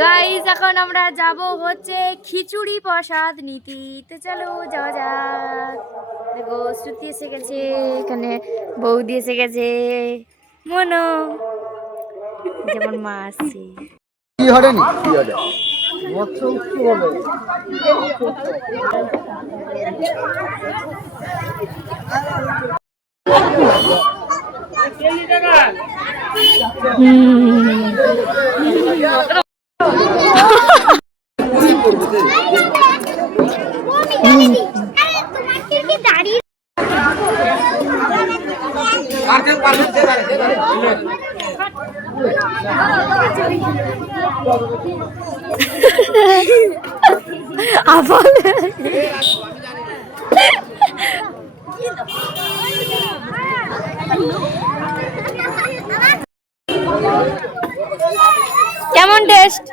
Guys এখন আমরা যাব হচ্ছে খিচুড়ি প্রসাদ নীতি। তো চলো যাওয়া যাক। দেখো শ্রুতি এসে গেছে, এখানে বৌদি এসে গেছে, মনো যেমন মা আসছে। কি হবে নি কি হবে মৎস্য উৎসব হবে। কেমন টেস্ট?